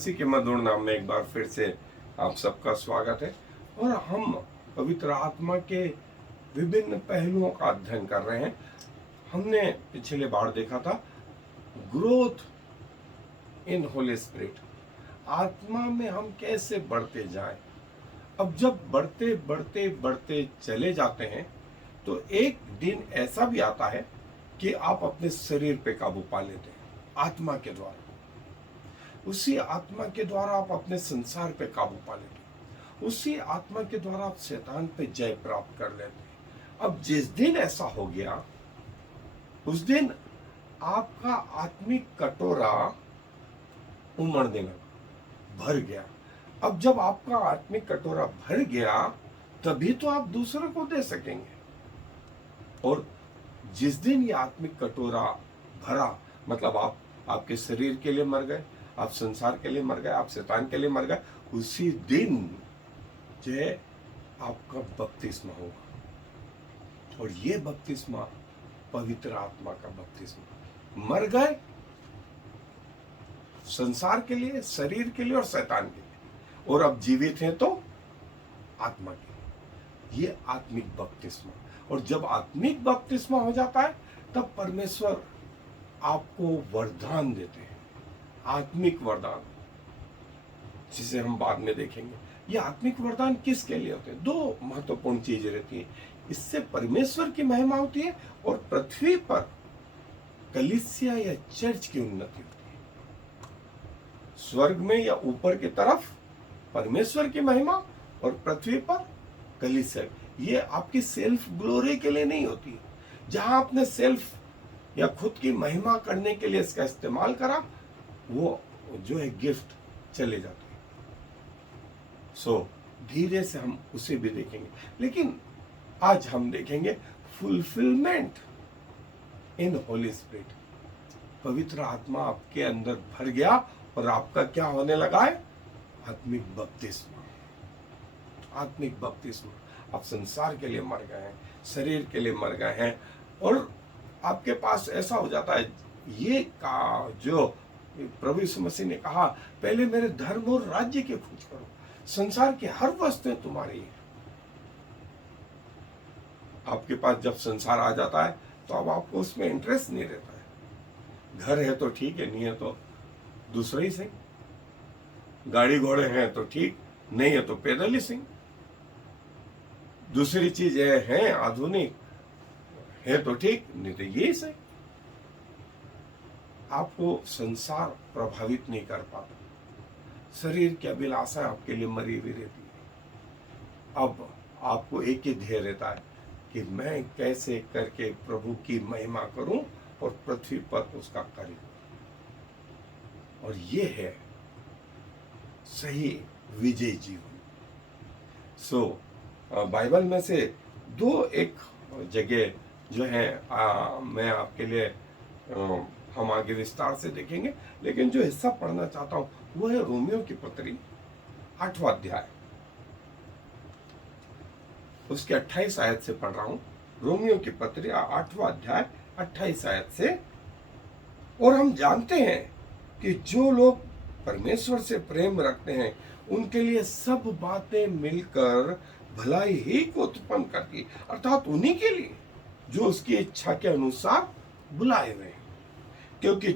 मसीह के मधुर नाम में एक बार फिर से आप सबका स्वागत है। और हम पवित्र आत्मा के विभिन्न पहलुओं का अध्ययन कर रहे हैं। हमने पिछले बार देखा था ग्रोथ इन होली स्पिरिट, आत्मा में हम कैसे बढ़ते जाएं। अब जब बढ़ते बढ़ते बढ़ते चले जाते हैं तो एक दिन ऐसा भी आता है कि आप अपने शरीर पे काबू पा लेते हैं आत्मा के द्वारा। उसी आत्मा के द्वारा आप अपने संसार पे काबू पा लेते, उसी आत्मा के द्वारा आप शैतान पे जय प्राप्त कर लेते हैं। अब जिस दिन ऐसा हो गया उस दिन आपका आत्मिक कटोरा उमड़ने लगा, भर गया। अब जब आपका आत्मिक कटोरा भर गया तभी तो आप दूसरों को दे सकेंगे। और जिस दिन ये आत्मिक कटोरा भरा, मतलब आप आपके शरीर के लिए मर गए, आप संसार के लिए मर गए, आप शैतान के लिए मर गए, उसी दिन जो है आपका बपतिस्मा होगा। और ये बपतिस्मा पवित्र आत्मा का बपतिस्मा। मर गए संसार के लिए, शरीर के लिए और शैतान के लिए, और अब जीवित हैं तो आत्मा के लिए। ये आत्मिक बपतिस्मा। और जब आत्मिक बपतिस्मा हो जाता है तब परमेश्वर आपको वरदान देते हैं, आत्मिक वरदान, जिसे हम बाद में देखेंगे। ये आत्मिक वरदान किसके लिए होते हैं? दो महत्वपूर्ण चीजें रहती है। इससे परमेश्वर की महिमा होती है और पृथ्वी पर कलीसिया या चर्च की उन्नति होती है। स्वर्ग में या ऊपर की तरफ परमेश्वर की महिमा और पृथ्वी पर कलीसिया। ये आपकी सेल्फ ग्लोरी के लिए नहीं होती। जहां आपने सेल्फ या खुद की महिमा करने के लिए इसका इस्तेमाल करा, वो जो है गिफ्ट चले जाते हैं। सो धीरे से हम उसे भी देखेंगे, लेकिन आज हम देखेंगे फुलफिलमेंट इन होली स्पिरिट। पवित्र आत्मा आपके अंदर भर गया और आपका क्या होने लगा है? आत्मिक बपतिस्मा। आत्मिक बपतिस्मा। आप संसार के लिए मर गए हैं, शरीर के लिए मर गए हैं, और आपके पास ऐसा हो जाता है ये का जो प्रभु यीशु मसीह ने कहा, पहले मेरे धर्म और राज्य की खोज करो, संसार की हर वस्तुएं तुम्हारी है। आपके पास जब संसार आ जाता है तो अब आपको उसमें इंटरेस्ट नहीं रहता है। घर है तो ठीक है, नहीं है तो दूसरा ही सही। गाड़ी घोड़े हैं तो ठीक, नहीं है तो पैदल ही सही। दूसरी चीजें हैं आधुनिक, है तो ठीक, नहीं तो ये सही। आपको संसार प्रभावित नहीं कर पाता। शरीर की अभिलाषा आपके लिए मरी हुई रहती है। अब आपको एक ही ध्येय रहता है कि मैं कैसे करके प्रभु की महिमा करूं और पृथ्वी पर उसका कार्य करूं। और ये है सही विजय जीवन। सो बाइबल में से दो एक जगह जो है मैं आपके लिए हम आगे विस्तार से देखेंगे, लेकिन जो हिस्सा पढ़ना चाहता हूं वो है रोमियो की पत्री 8वां अध्याय, उसके 28 आयत से पढ़ रहा हूं। रोमियो की पत्री 8वां अध्याय 28 आयत से। और हम जानते हैं कि जो लोग परमेश्वर से प्रेम रखते हैं उनके लिए सब बातें मिलकर भलाई ही को उत्पन्न करती, अर्थात उन्हीं के लिए जो उसकी इच्छा के अनुसार बुलाए हुए हैं। क्योंकि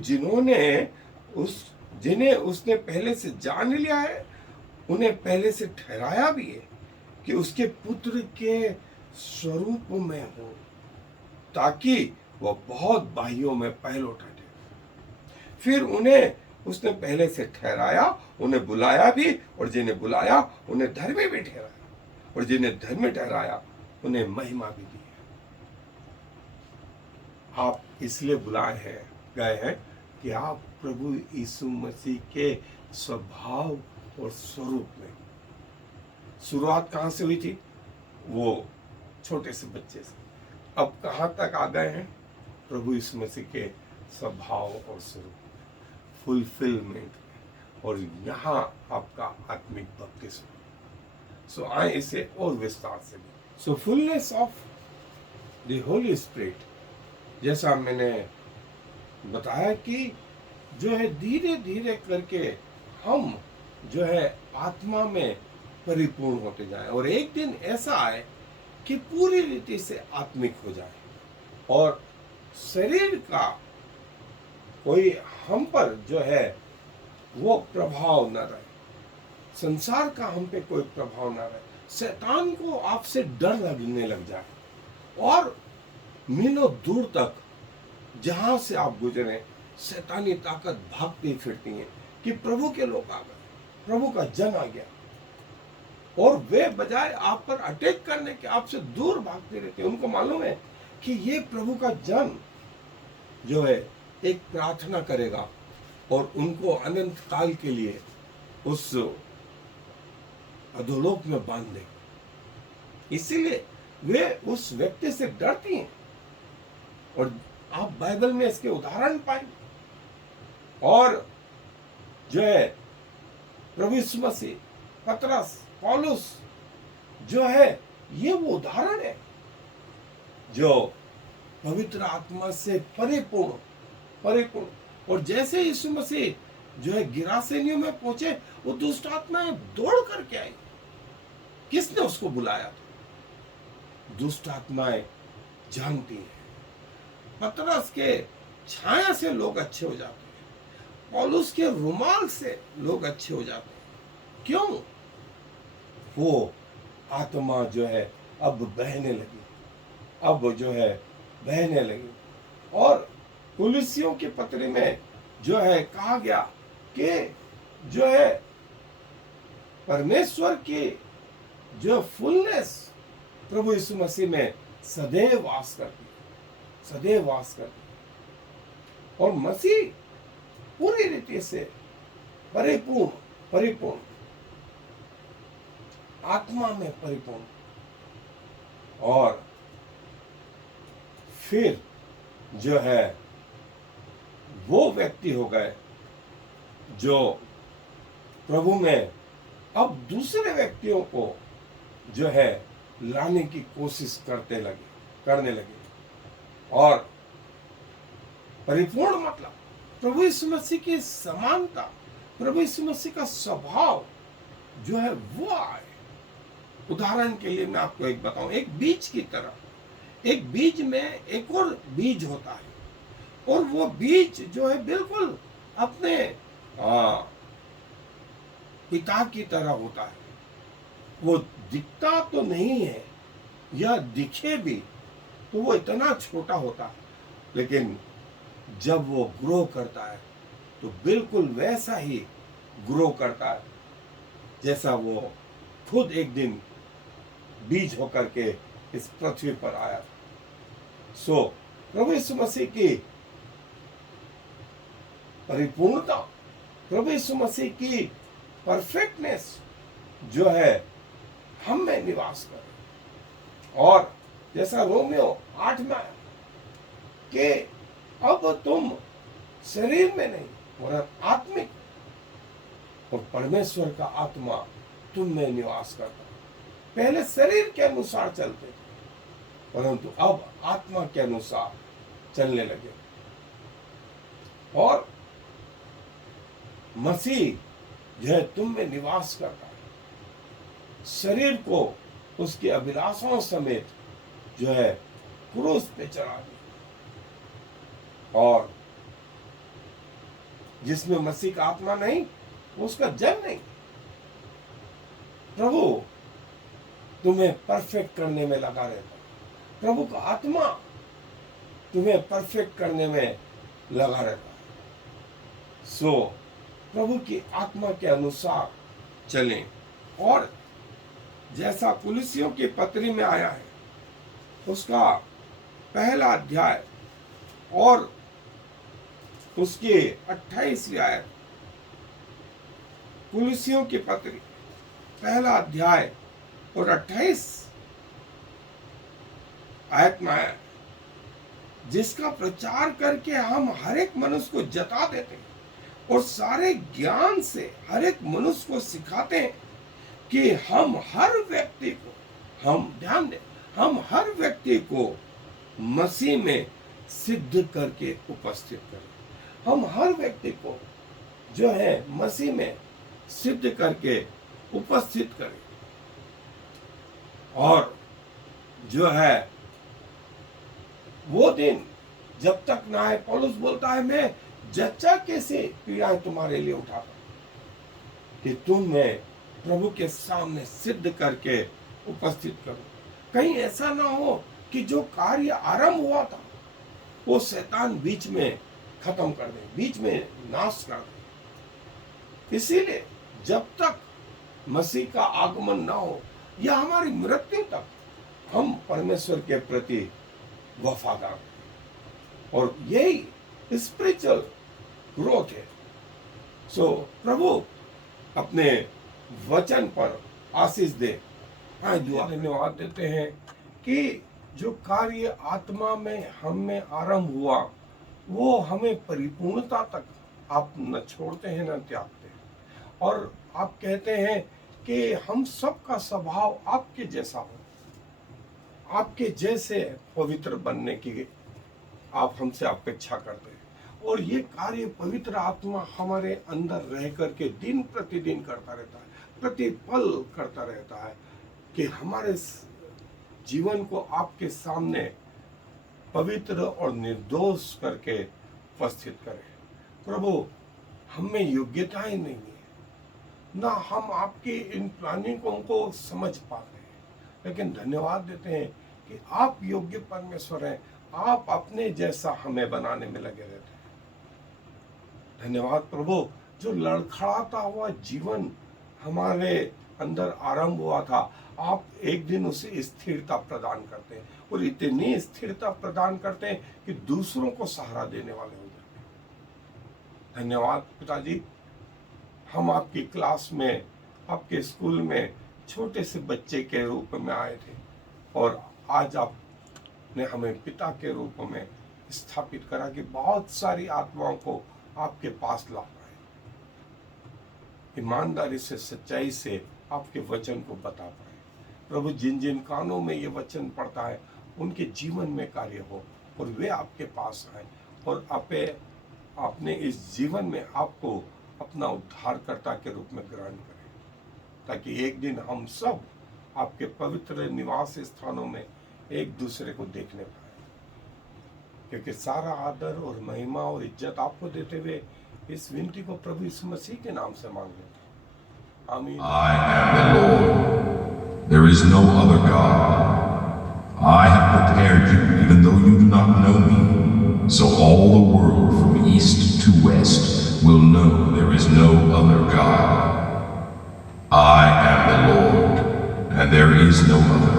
जिन्हें उसने पहले से जान लिया है उन्हें पहले से ठहराया भी है कि उसके पुत्र के स्वरूप में हो, ताकि वह बहुत भाइयों में पहलौठा ठहरे। फिर उन्हें उसने पहले से ठहराया, उन्हें बुलाया भी, और जिन्हें बुलाया उन्हें धर्मी भी ठहराया, और जिन्हें धर्मी ठहराया उन्हें महिमा भी दी। आप इसलिए बुलाए हैं गए हैं कि आप प्रभु यीशु मसीह के स्वभाव और स्वरूप में। शुरुआत कहां से हुई थी? वो छोटे से बच्चे से। अब कहां तक आ गए हैं? प्रभु यीशु मसीह के स्वभाव और स्वरूप, फुलफिलमेंट। और यहां आपका आत्मिक बपतिस्मा। सो आए इसे और विस्तार से। So fullness of the Holy Spirit, जैसा मैंने बताया कि जो है धीरे धीरे करके हम जो है आत्मा में परिपूर्ण होते जाएं और एक दिन ऐसा आए कि पूरी रीति से आत्मिक हो जाए और शरीर का कोई हम पर जो है वो प्रभाव न रहे, संसार का हम पे कोई प्रभाव न रहे, शैतान को आपसे डर लगने लग जाए और मीलों दूर तक जहां से आप गुजरे शैतानी ताकत भागती फिरती है कि प्रभु के लोग आ गए, प्रभु का जन आ गया, और वे बजाय आप पर अटैक करने के आपसे दूर भागते रहते हैं। उनको मालूम है कि ये प्रभु का जन जो है एक प्रार्थना करेगा और उनको अनंत काल के लिए उस अधोलोक में बांध देगा। इसीलिए वे उस व्यक्ति से डरती हैं और आप बाइबल में इसके उदाहरण पाएंगे। और जो है प्रभु यीशु मसीह, पतरस, पौलुस जो है ये वो उदाहरण है जो पवित्र आत्मा से परिपूर्ण और जैसे यीशु मसीह जो है गिरासेनियों में पहुंचे वो दुष्ट आत्माएं दौड़ करके आई। किसने उसको बुलाया था? दुष्ट आत्माएं जानती है। पतरस के छाया से लोग अच्छे हो जाते हैं, पौलुस के रुमाल से लोग अच्छे हो जाते हैं। क्यों? वो आत्मा जो है अब बहने लगी। और कुलिसियों के पत्र में जो है कहा गया कि जो है परमेश्वर की जो फुलनेस प्रभु यीशु मसीह में सदैव वास करती है और मसीह पूरी रीति से परिपूर्ण आत्मा में परिपूर्ण, और फिर जो है वो व्यक्ति हो गए जो प्रभु में अब दूसरे व्यक्तियों को जो है लाने की कोशिश करने लगे। और परिपूर्ण मतलब प्रभु यीशु मसीह की समानता, प्रभु यीशु मसीह का स्वभाव जो है वो आए। उदाहरण के लिए मैं आपको एक बताऊं, एक बीज की तरह, एक बीज में एक और बीज होता है और वो बीज जो है बिल्कुल अपने पिता की तरह होता है। वो दिखता तो नहीं है या दिखे भी तो वो इतना छोटा होता है, लेकिन जब वो ग्रो करता है तो बिल्कुल वैसा ही ग्रो करता है जैसा वो खुद एक दिन बीज होकर के इस पृथ्वी पर आया था। सो प्रभु यीशु मसीह की परिपूर्णता, प्रभु यीशु मसीह की परफेक्टनेस जो है हम में निवास करे। और जैसा रोमियो 8 में आया कि अब तुम शरीर में नहीं और आत्मिक, और परमेश्वर का आत्मा तुम में निवास करता। पहले शरीर के अनुसार चलते थे परंतु अब आत्मा के अनुसार चलने लगे। और मसीह जो है तुम में निवास करता है, शरीर को उसकी अभिलाषाओं समेत जो है क्रूस पे चढ़ा दिया। और जिसमें मसीह का आत्मा नहीं वो उसका जन नहीं। प्रभु तुम्हें परफेक्ट करने में लगा रहता है, प्रभु का आत्मा तुम्हें परफेक्ट करने में लगा रहता है। सो प्रभु की आत्मा के अनुसार चलें। और जैसा कुलिसियों की पत्री में आया है उसका 1 अध्याय और उसके 28वीं आयत, कुलिसियों की पत्री 1 अध्याय और 28 आयत में आया, जिसका प्रचार करके हम हर एक मनुष्य को जता देते हैं और सारे ज्ञान से हर एक मनुष्य को सिखाते हैं कि हम हर व्यक्ति को मसीह में सिद्ध करके उपस्थित करें। हम हर व्यक्ति को जो है मसीह में सिद्ध करके उपस्थित करे। और जो है वो दिन जब तक ना आए, पौलुस बोलता है मैं जच्चा कैसे पीड़ाएं तुम्हारे लिए उठाता कि तुम मैं प्रभु के सामने सिद्ध करके उपस्थित करो। कहीं ऐसा ना हो कि जो कार्य आरंभ हुआ था वो शैतान बीच में खत्म कर दे, बीच में नाश कर दे। इसीलिए जब तक मसीह का आगमन ना हो या हमारी मृत्यु तक हम परमेश्वर के प्रति वफादार, और यही स्पिरिचुअल ग्रोथ है। सो प्रभु अपने वचन पर आशीष दे। हाँ, दुआ धन्यवाद देते हैं कि जो कार्य आत्मा में हम में आरंभ हुआ वो हमें परिपूर्णता तक आप न छोड़ते हैं न त्यागते हैं। और आप कहते हैं कि हम सबका स्वभाव आपके जैसा हो, आपके जैसे पवित्र बनने की आप हमसे अपेक्षा करते हैं। और ये कार्य पवित्र आत्मा हमारे अंदर रह करके दिन प्रतिदिन करता रहता है, प्रतिपल करता रहता है कि हमारे जीवन को आपके सामने पवित्र और निर्दोष करके उपस्थित करें। प्रभु, हम में योग्यता ही नहीं है, ना हम आपकी इन प्लानिंगों को समझ पाते हैं, लेकिन धन्यवाद देते हैं कि आप योग्य परमेश्वर हैं। आप अपने जैसा हमें बनाने में लगे रहते हैं। धन्यवाद प्रभु, जो लड़खड़ाता हुआ जीवन हमारे अंदर आरंभ हुआ था, आप एक दिन उसे स्थिरता प्रदान करते हैं, और इतनी स्थिरता प्रदान करते हैं कि दूसरों को सहारा देने वाले हो जाते हैं। धन्यवाद पिताजी, हम आपकी क्लास में, आपके स्कूल में छोटे से बच्चे के रूप में आए थे, और आज आपने हमें पिता के रूप में स्थापित करा कि बहुत सारी आत्माओं को आपके पास ला पाए, ईमानदारी से, सच्चाई से आपके वचन को बता पाए। प्रभु, जिन जिन कानों में ये वचन पड़ता है उनके जीवन में कार्य हो, और वे आपके पास आए और अपने इस जीवन में आपको अपना उद्धारकर्ता के रूप में ग्रहण करें, ताकि एक दिन हम सब आपके पवित्र निवास स्थानों में एक दूसरे को देखने पाए। क्योंकि सारा आदर और महिमा और इज्जत आपको देते हुए इस विनती को प्रभु यीशु मसीह के नाम से मांग लेते हैं। आमीन। I am the Lord. There is no other God. I have prepared you, even though you do not know me, so all the world from east to west will know there is no other God. I am the Lord, and there is no other.